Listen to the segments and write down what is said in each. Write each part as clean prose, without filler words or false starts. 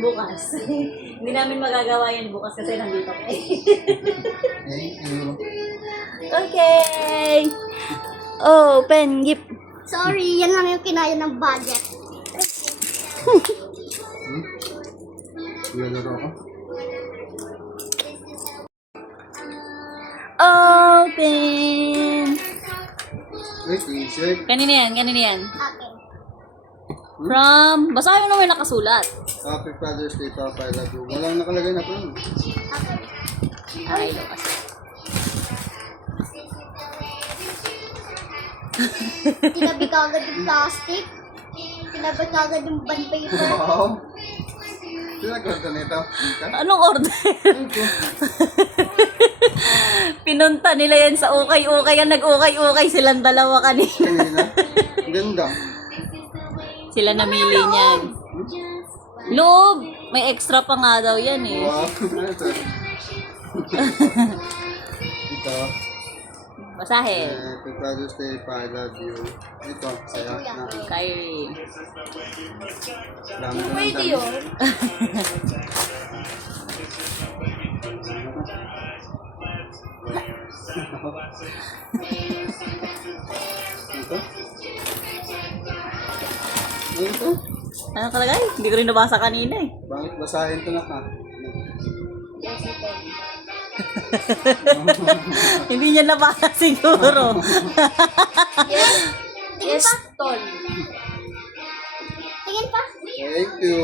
Bukas. Hindi namin magagawa yan bukas kasi nandito kayo. Okay. Open gift. Sorry, yan lang yung kinaya ng budget. Lalaro ako. Open. Wait, t-shirt. Kanina yan, kanina yan. Akin. From, basahin mo naman yung nakasulat. Happy Father's Day, Papa. I love you. Walang nakalagay na po. Akin. Ay, Lucas. Tinabi ka agad yung plastic. Tinabi ka agad yung bond paper. Wow. Sino nagkanta nito? Anong order? Pinunta nila yan sa ukay-ukay. Yan nag-ukay-ukay silang dalawa kanina. Kanina. Ang ganda. Sila namili niyan. Loob! May extra pa nga daw yan eh. Wow. Ito. Ito. Basahin. Happy Father's Day, Pa. I love you. Ito. Sa'yo. Na. Kay... Dami ko ng Pwede dami. yun. Ito. Ano ito? Ano kalagay? Hindi ko rin nabasa kanina eh. Bakit basahin ito na ka? Hindi niya nabasa siguro. Yes, tol. Tingin pa. Thank you.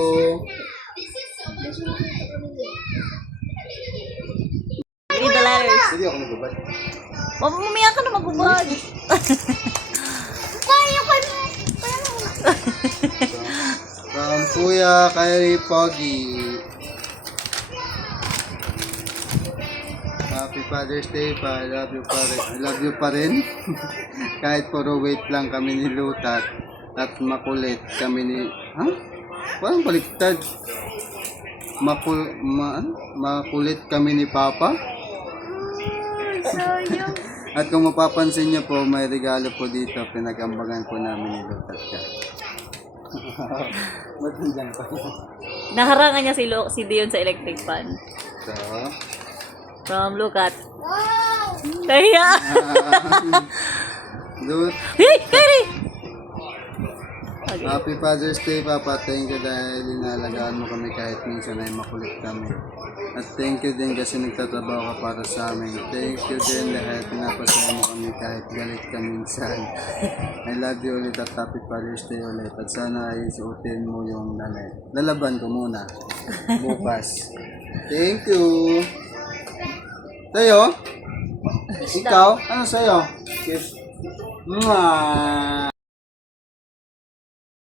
Read the letters. Sige ako nagbabay. Mamaya ka na magbubag. Kaya ko na. From Kuya kay Pogi. Happy Father's Day, Pa. I love you pa rin. I love you pa rin. Kahit puro wait lang kami ni Lutat at makulit kami ni... Ha? Parang baliktad. Makulit kami ni Papa. At kung mapapansin niyo po, may regalo po dito. Pinag-ambagan po namin ni Lutat ka. Ba't nandiyan pa? Naharangan niya si Dion sa electric fan. So, From Lukat. Wow! Kaya! Lut, Hey! Kari! Okay. Happy Father's Day, Papa. Thank you dahil inalagaan mo kami kahit minsan ay makulit kami. At thank you din kasi nagtatrabaho ka para sa amin. Thank you din dahil pinapasaya mo kami kahit galit ka minsan. I love you ulit at Happy Father's Day ulit. At sana ay suotin mo yung lalaban ko muna bukas. Thank you. Sa'yo? Ikaw? Ano sa'yo? Kiss. Mwah!